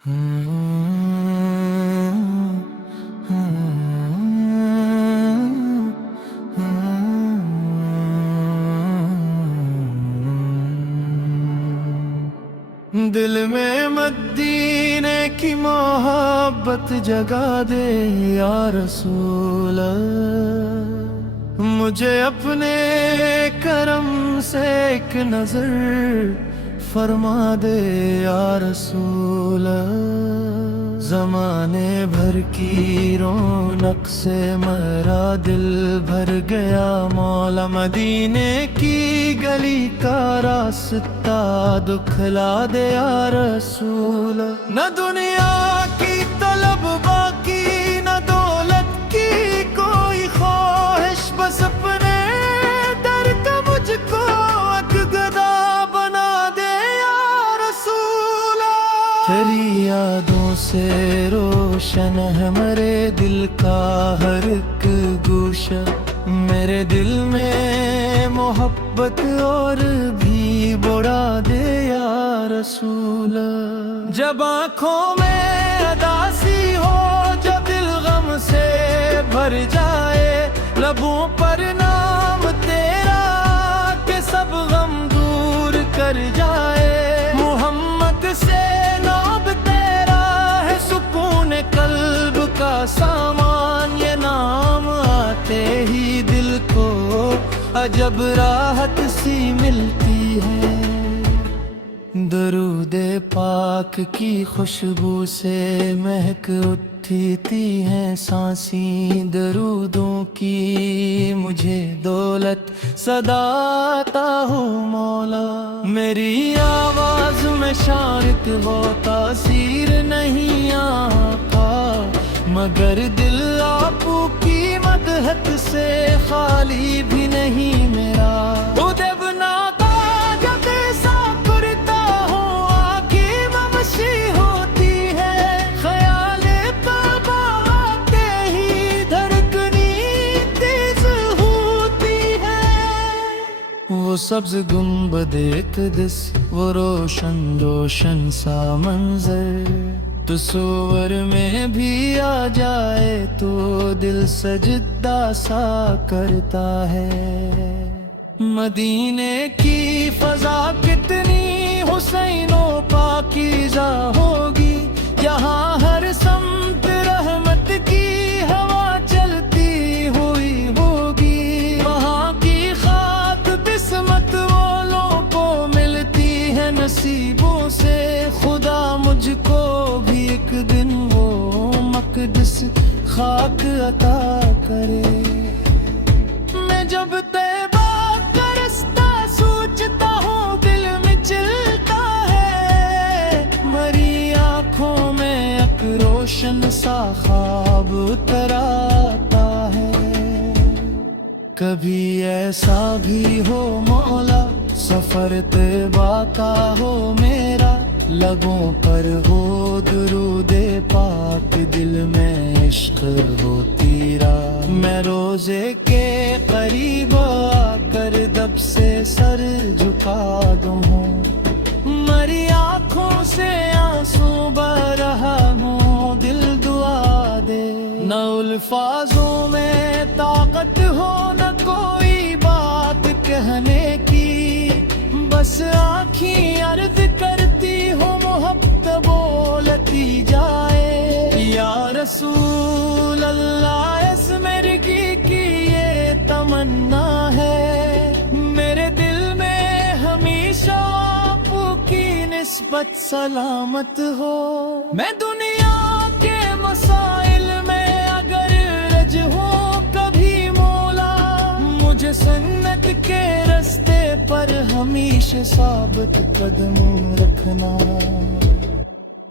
دل میں مدینے کی محبت جگا دے یا رسول، مجھے اپنے کرم سے ایک نظر فرما دے یا رسول۔ زمانے بھر کی رونق سے میرا دل بھر گیا مولا، مدینے کی گلی کا راستہ دکھلا دے یا رسول۔ نہ دنیا کی طلب باقی، نہ دولت کی کوئی خواہش، بس اپنے در کا مجھ کو ایک گدا بنا دے یا رسول۔ تیری یادوں سے روشن ہے میرے دل کا ہر ایک گوشہ، میرے دل میں محبت اور بھی بڑھا دے یا رسول۔ جب آنکھوں میں اداسی ہو، جب دل غم سے بھر جائے، لبوں پر نام تیرا کہ سب غم دور کر جائے، محمد سے نام تیرا ہے سکون قلب کا سامان، یہ نام آتے ہی دل کو عجب راحت سی ملتی ہے۔ درود پاک کی خوشبو سے مہک اٹھتی ہیں سانسیں، درودوں کی مجھے دولت صدا عطا ہو مولا، میری آواز میں شارت ہو تاثیر نہیں آقا، مگر دل آپ کی مدحت سے خالی بھی نہیں میرا۔ وہ سبز گنبد اقدس، وہ روشن روشن سا منظر، تصور میں بھی آ جائے تو دل سجدہ سا کرتا ہے۔ مدینے کی فضا کتنی حسین و پاکیزہ ہوگی، یہاں ہر سمت رحمت کی ہوا چلتی ہوئی ہوگی، وہاں کی خاک قسمت والوں کو ملتی ہے نصیبوں سے، خدا مجھ کو بھی ایک دن وہ مقدس خاک عطا کرے۔ میں جب طیبہ کا رستہ سوچتا ہوں دل میں چلتا ہے، مری آنکھوں میں ایک روشن سا خواب اتر آتا ہے۔ کبھی ایسا بھی ہو مولا سفر طیبہ کا ہو میرا، لبوں پر ہو درود پاک، دل میں عشق ہو تیرا، میں روزے کے قریب آ کر دب سے سر جھکا دوں، مری آنکھوں سے آنسو بہہ رہا ہوں، دل دعا دے۔ نہ الفاظوں میں طاقت ہو، نہ کوئی بات کہنے کی، بس آنکھیں عرض کرتی ہو محبت بولتی جائے یا رسول اللہ۔ اس مرغی کی یہ تمنا ہے، میرے دل میں ہمیشہ آپ کی نسبت سلامت ہو۔ میں دنیا کے مسائل میں اگر رج ہوں کبھی مولا، مجھے سنت کے رستے پر ہمیشہ ثابت قدم رکھنا،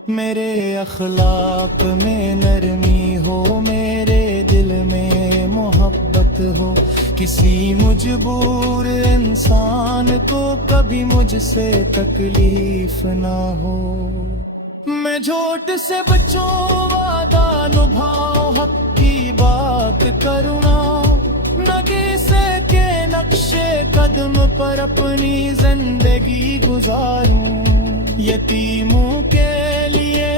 میرے اخلاق میں نرمی ہو، میرے دل میں محبت ہو، کسی مجبور انسان کو کبھی مجھ سے تکلیف نہ ہو۔ میں جھوٹ سے بچوں، وعدہ نبھاؤں، حق کی بات کرنا، نگی سے کے نقشے قدم پر اپنی زندگی گزاروں، یتیموں کے لیے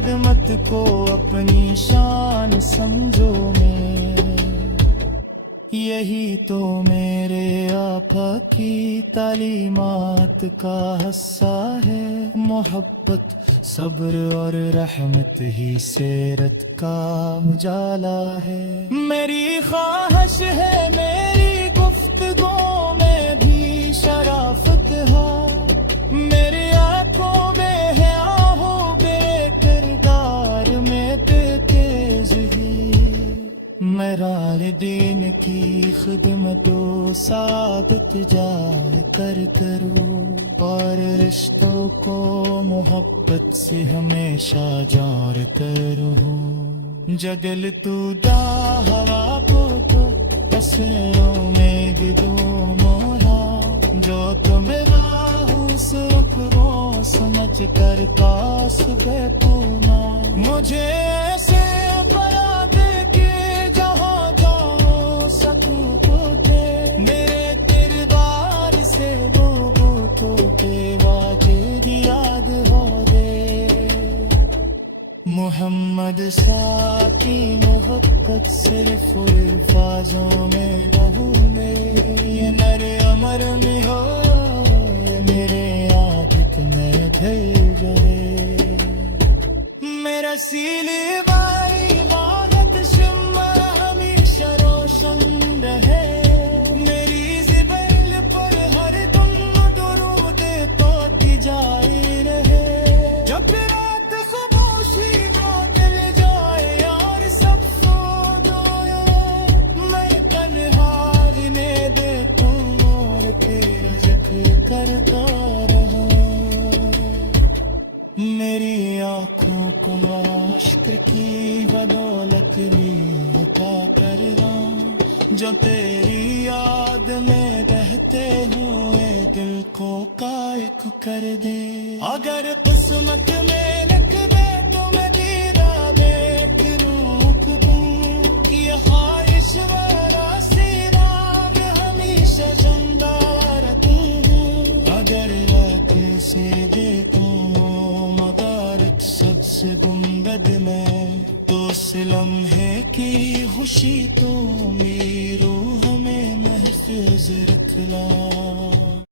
عظمت کو اپنی شان سمجھو میں، یہی تو میرے آقا کی تعلیمات کا حصہ ہے۔ محبت، صبر اور رحمت ہی سیرت کا اجالا ہے۔ میری خواہش ہے میری گفتگو میں بھی شرافت ہو، میرے آنکھوں میں ہے آہو، میرے کردار میں تیز ہی۔ میرا دین کی خدمت و ثابت جائے کر کرو، اور رشتوں کو محبت سے ہمیشہ جوڑ کر رہو۔ جگل تو دا ہوا کو تو اسے امید دو مولا، جو تمہیں راہوس رخ وہ سمجھ کر کاس گئے پونا۔ مجھے ایسے بنا دے کہ جہاں جاؤ سکوں پوتے، میرے کردار سے لوگوں کو بے واجب یاد ہو دے۔ محمد ساکی محبت صرف الفاظوں میں نہ بھولے، یہ میرے امر میں ہو، یہ میرے عادت میں دھیر جائے۔ میرا سیلی بائی عبادت شمع ہمیشہ روشن رہے، میری زبیل پر ہر دم درود تو جاری رہے۔ جب رات خاموشی جو دل جائے اور سب سو جائے، میں تنہا رہنے دیتا ہوں اور تیرا ذکر کرتا رہا۔ میری آنکھوں کو عشق کی بدولت بھی عطا کر رہا، جو تیری یاد میں بہتے ہوئے دل کو قائق کر دے۔ اگر قسمت میں لکھ دے تو میں دیدہ دیکھ روک دوں، یہ خواہش وراثی راگ ہمیشہ زندہ رکھوں۔ اگر آنکھ سے دیکھوں مبارک سب سے گنبد میں، تو اس لمحے کی خوشی تو میری روح میں محفوظ رکھنا۔